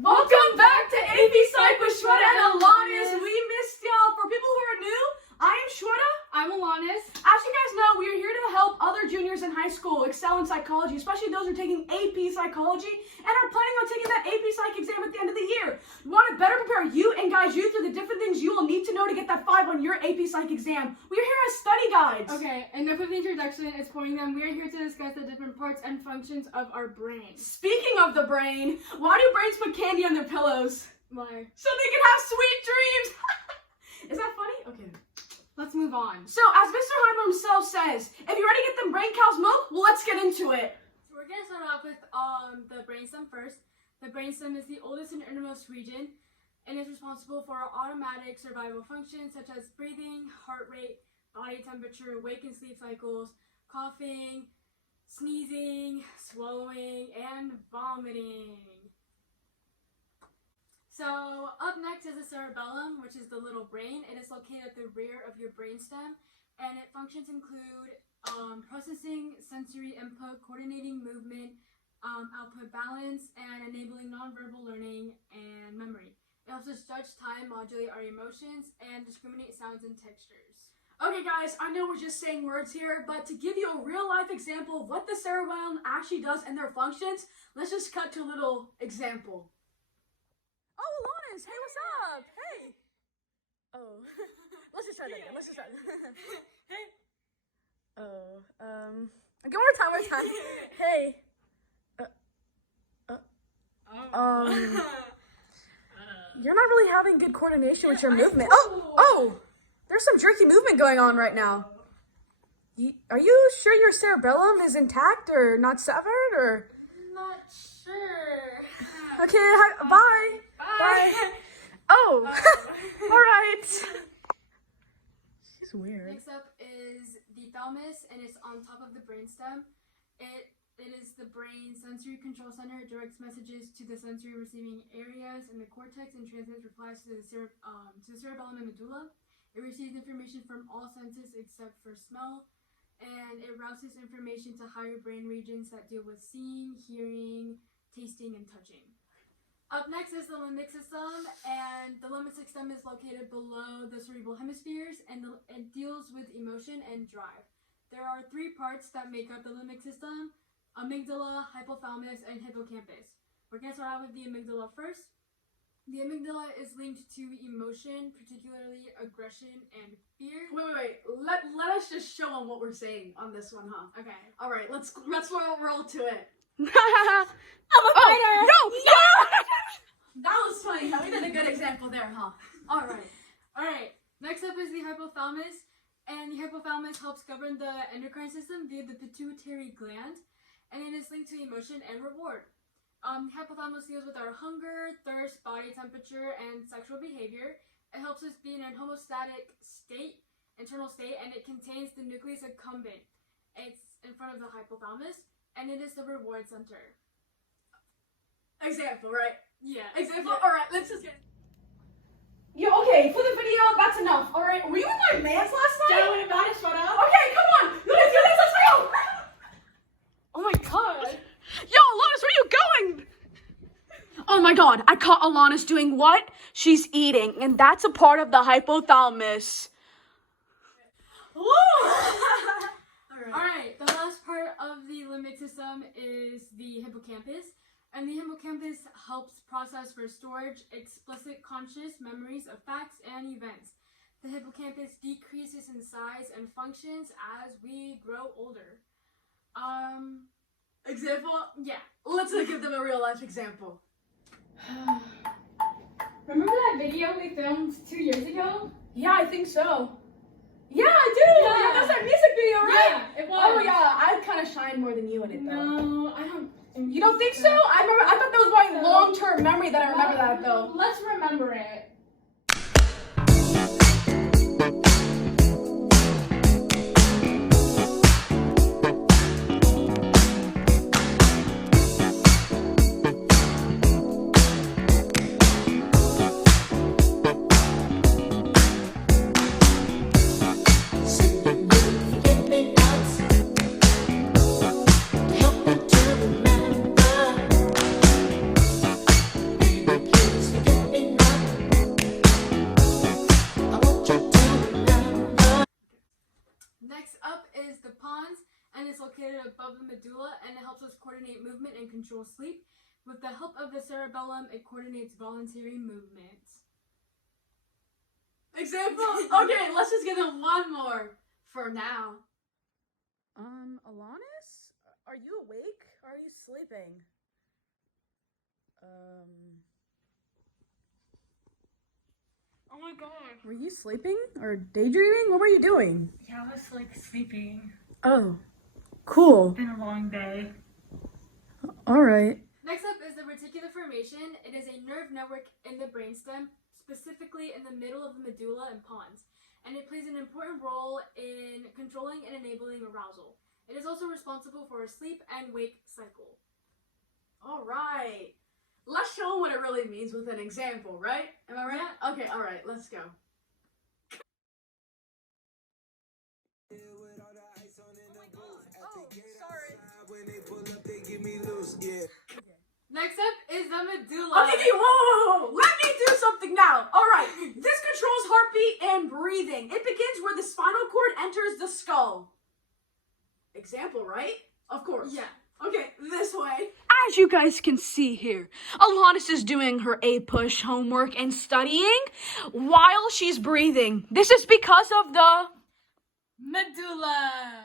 Welcome back to AP Psych with Shweta and Alanis. We missed y'all. For people who are new, I am Shweta. I'm Alanis. As you guys know, we are here to help other juniors in high school excel in psychology, especially those who are taking AP Psychology and are planning on taking that AP Psych exam at the end of the year. We want to better prepare you and guide you through the different things you will need to know to get that 5 on your AP Psych exam. We are here as study guides. Okay, enough of the introduction. It's pointing them. We are here to discuss the different parts and functions of our brain. Speaking of the brain, why do brains put candy on their pillows? Why? So they can have sweet dreams. Is that funny? Okay. Let's move on. So, as Mr. Heimer himself says, if you're ready to get them brain cow's milk, well, let's get into it. So we're gonna start off with the brainstem first. The brainstem is the oldest and innermost region, and is responsible for automatic survival functions such as breathing, heart rate, body temperature, wake and sleep cycles, coughing, sneezing, swallowing, and vomiting. So up next is the cerebellum, which is the little brain. It is located at the rear of your brainstem, and its functions include processing sensory input, coordinating movement, output balance, and enabling nonverbal learning and memory. It helps us judge time, modulate our emotions, and discriminate sounds and textures. Okay, guys, I know we're just saying words here, but to give you a real-life example of what the cerebellum actually does and their functions, let's just cut to a little example. Oh, Alanis, hey, what's up? Hey. Oh, let's just try that again. Hey. Oh, again, one more time. Hey. You're not really having good coordination with your movement. Oh, there's some jerky movement going on right now. Are you sure your cerebellum is intact or not severed or? Not sure. Okay, bye. Bye. Oh, all right. She's weird. Next up is the thalamus, and it's on top of the brainstem. It is the brain's sensory control center. It directs messages to the sensory receiving areas in the cortex and transmits replies to the cerebellum and medulla. It receives information from all senses except for smell, and it routes this information to higher brain regions that deal with seeing, hearing, tasting, and touching. Up next is the limbic system, and the limbic system is located below the cerebral hemispheres, and it deals with emotion and drive. There are 3 parts that make up the limbic system: amygdala, hypothalamus, and hippocampus. We're going to start out with the amygdala first. The amygdala is linked to emotion, particularly aggression and fear. Wait. Let us just show them what we're saying on this one, huh? Okay. All right, let's roll to it. I'm a fighter! No! That was funny. We did a good example there, huh? All right. Next up is the hypothalamus, and the hypothalamus helps govern the endocrine system via the pituitary gland, and it is linked to emotion and reward. The hypothalamus deals with our hunger, thirst, body temperature, and sexual behavior. It helps us be in a homeostatic state, internal state, and it contains the nucleus accumbens. It's in front of the hypothalamus, and it is the reward center. Example, right? Yeah. Example? Yeah. All right, let's just get... Yo, okay, for the video, that's enough. All right, were you in my man's last night? Don't about it, shut up. Okay, come on. Let's do this. Let's go. Oh my god. Yo, Alanis, where are you going? Oh my god, I caught Alanis doing what? She's eating, and that's a part of the hypothalamus. Alright, the last part of the limbic system is the hippocampus. And the hippocampus helps process for storage explicit conscious memories of facts and events. The hippocampus decreases in size and functions as we grow older. Example? Yeah. Let's give them a real life example. Remember that video we filmed 2 years ago? Yeah, I think so. Yeah, I do. Yeah, that's that music video, right? Yeah, it was. Oh yeah, I kind of shine more than you in it though. No, I don't. You don't think so? I thought that was my long-term memory that I remember that though. Let's remember it. medulla, and it helps us coordinate movement and control sleep. With the help of the cerebellum, it coordinates voluntary movements. Example? Okay, let's just give them one more for now. Alanis? Are you awake? Or are you sleeping? Oh my god. Were you sleeping or daydreaming? What were you doing? Yeah, I was like sleeping. Oh, cool. Been a long day. All right. Next up is the reticular formation. It is a nerve network in the brainstem, specifically in the middle of the medulla and pons, and it plays an important role in controlling and enabling arousal. It is also responsible for a sleep and wake cycle. All right. Let's show them what it really means with an example, right? Am I right? Yeah. Okay, all right, let's go. Next up is the medulla. Okay, whoa. Let me do something now. All right, this controls heartbeat and breathing. It begins where the spinal cord enters the skull. Example, right? Of course. Yeah. Okay, this way. As you guys can see here, Alanis is doing her A-push homework and studying while she's breathing. This is because of the... Medulla.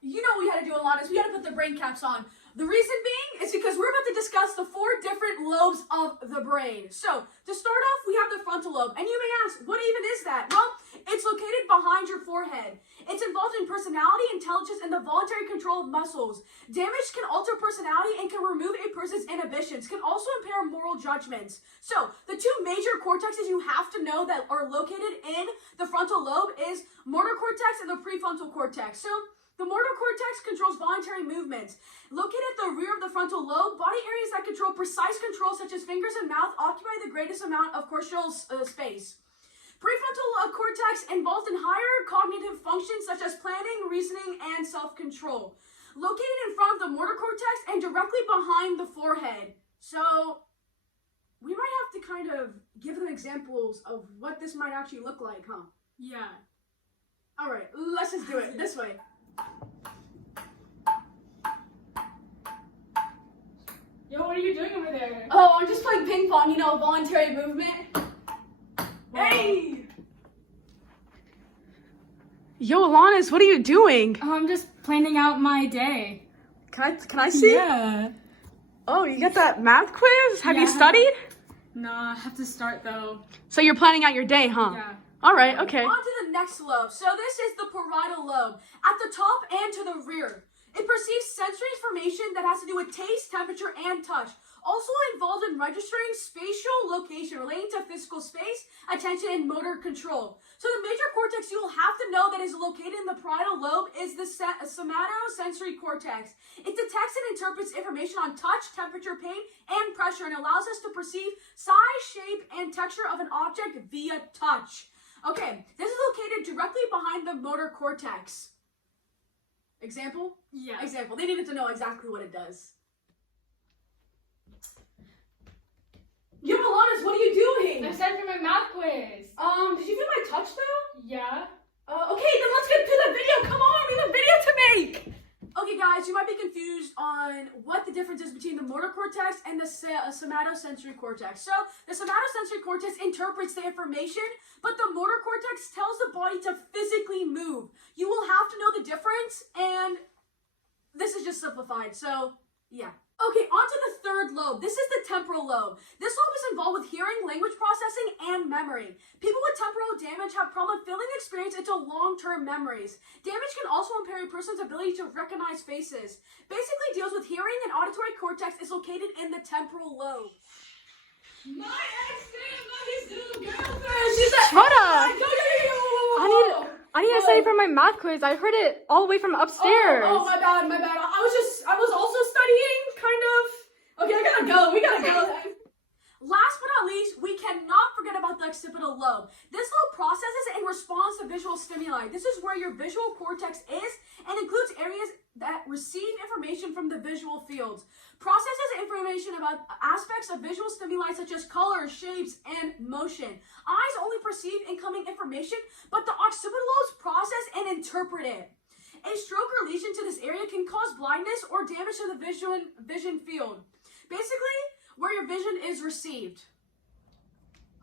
You know what we had to do, Alanis. We had to put the brain caps on. The reason being is because we're about to discuss the 4 different lobes of the brain. So, to start off, we have the frontal lobe. And you may ask, what even is that? Well, it's located behind your forehead. It's involved in personality, intelligence, and the voluntary control of muscles. Damage can alter personality and can remove a person's inhibitions, can also impair moral judgments. So, the 2 major cortexes you have to know that are located in the frontal lobe is motor cortex and the prefrontal cortex. So, the motor cortex controls voluntary movements. Located at the rear of the frontal lobe, body areas that control precise control, such as fingers and mouth, occupy the greatest amount of cortical space. Prefrontal cortex involved in higher cognitive functions such as planning, reasoning, and self-control. Located in front of the motor cortex and directly behind the forehead. So, we might have to kind of give them examples of what this might actually look like, huh? Yeah. All right, let's just do it this way. Yo, what are you doing over there? Oh, I'm just playing ping pong, you know, voluntary movement. Hey! Yo, Alanis, what are you doing? Oh, I'm just planning out my day. Can I see? Yeah. Oh, you got that math quiz? Have you Yeah. studied? Nah, I have to start though. So you're planning out your day, huh? Yeah. All right, okay. On to the next lobe. So this is the parietal lobe. At the top and to the rear. It perceives sensory information that has to do with taste, temperature, and touch. Also involved in registering spatial location relating to physical space, attention, and motor control. So the major cortex you'll have to know that is located in the parietal lobe is the somatosensory cortex. It detects and interprets information on touch, temperature, pain, and pressure, and allows us to perceive size, shape, and texture of an object via touch. Okay, this is located directly behind the motor cortex. Example? Yeah. Example. They needed to know exactly what it does. Yo, Alanis, what are you doing? I'm studying for my math quiz. Did you feel my touch though? Yeah. Okay, then let's get to the video. Come on, we have a video to make. Okay, guys, you might be confused on what the difference is between the motor cortex and the somatosensory cortex. So, the somatosensory cortex interprets the information, but the motor cortex tells the body to physically move. You will have to know the difference, and this is just simplified, so yeah. Okay, on to the 3rd lobe. This is the temporal lobe. This lobe is involved with hearing, language processing, and memory. People with temporal damage have problem filling the experience into long-term memories. Damage can also impair a person's ability to recognize faces. Basically deals with hearing, and auditory cortex is located in the temporal lobe. My ex-family's new girlfriend! She's like, Shut up! I need to Oh. study for my math quiz. I heard it all the way from upstairs. Oh, my bad. I was also studying, kind of. Okay, I gotta go. We gotta go. Last but not least, we cannot forget about the occipital lobe. This lobe processes and responds to visual stimuli. This is where your visual cortex is and includes areas that receive information from the visual fields. Processes information about aspects of visual stimuli such as color, shapes, and motion. Eyes only perceive incoming information, but the occipital lobes process and interpret it. A stroke or lesion to this area can cause blindness or damage to the vision field. Basically, where your vision is received.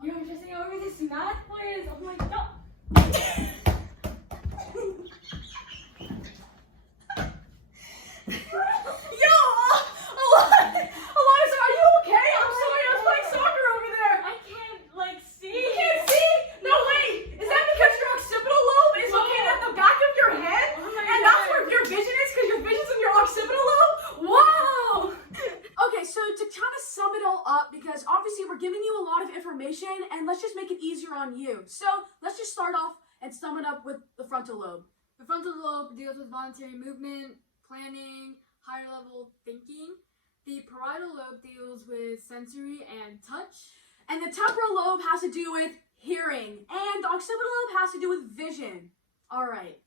You're just saying over this math quiz. Oh my god. Yo, Elias, are you okay? I'm sorry, I was playing soccer over there. I can't, like, see. You can't see? No, wait. Is that because your occipital lobe is located at the back of your head? Oh my And that's God. where your vision is because your vision's in your occipital lobe? Wow! Okay, so to kind of sum it all up, because obviously we're giving you a lot of information, and let's just make it easier on you. So let's just start off and sum it up with the frontal lobe. The frontal lobe deals with voluntary movement, planning, higher level thinking. The parietal lobe deals with sensory and touch. And the temporal lobe has to do with hearing, and the occipital lobe has to do with vision. All right.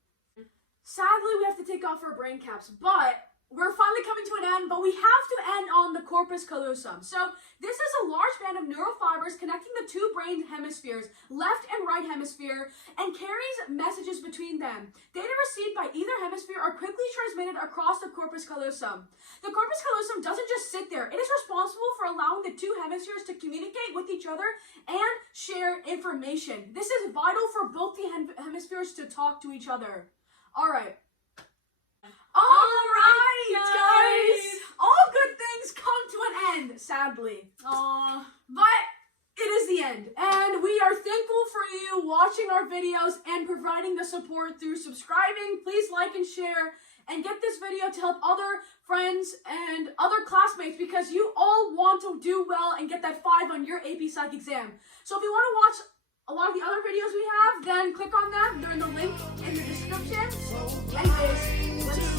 Sadly, we have to take off our brain caps, but we're finally coming to an end, but we have to end on the corpus callosum. So this is a large band of neural fibers connecting the two brain hemispheres, left and right hemisphere, and carries messages between them. Data received by either hemisphere are quickly transmitted across the corpus callosum. The corpus callosum doesn't just sit there. It is responsible for allowing the two hemispheres to communicate with each other and share information. This is vital for both the hemispheres to talk to each other. All right. Alright, guys! All good things come to an end, sadly. But it is the end. And we are thankful for you watching our videos and providing the support through subscribing. Please like and share and get this video to help other friends and other classmates because you all want to do well and get that 5 on your AP Psych exam. So if you want to watch a lot of the other videos we have, then click on them. They're in the link in the description. Anyways, let's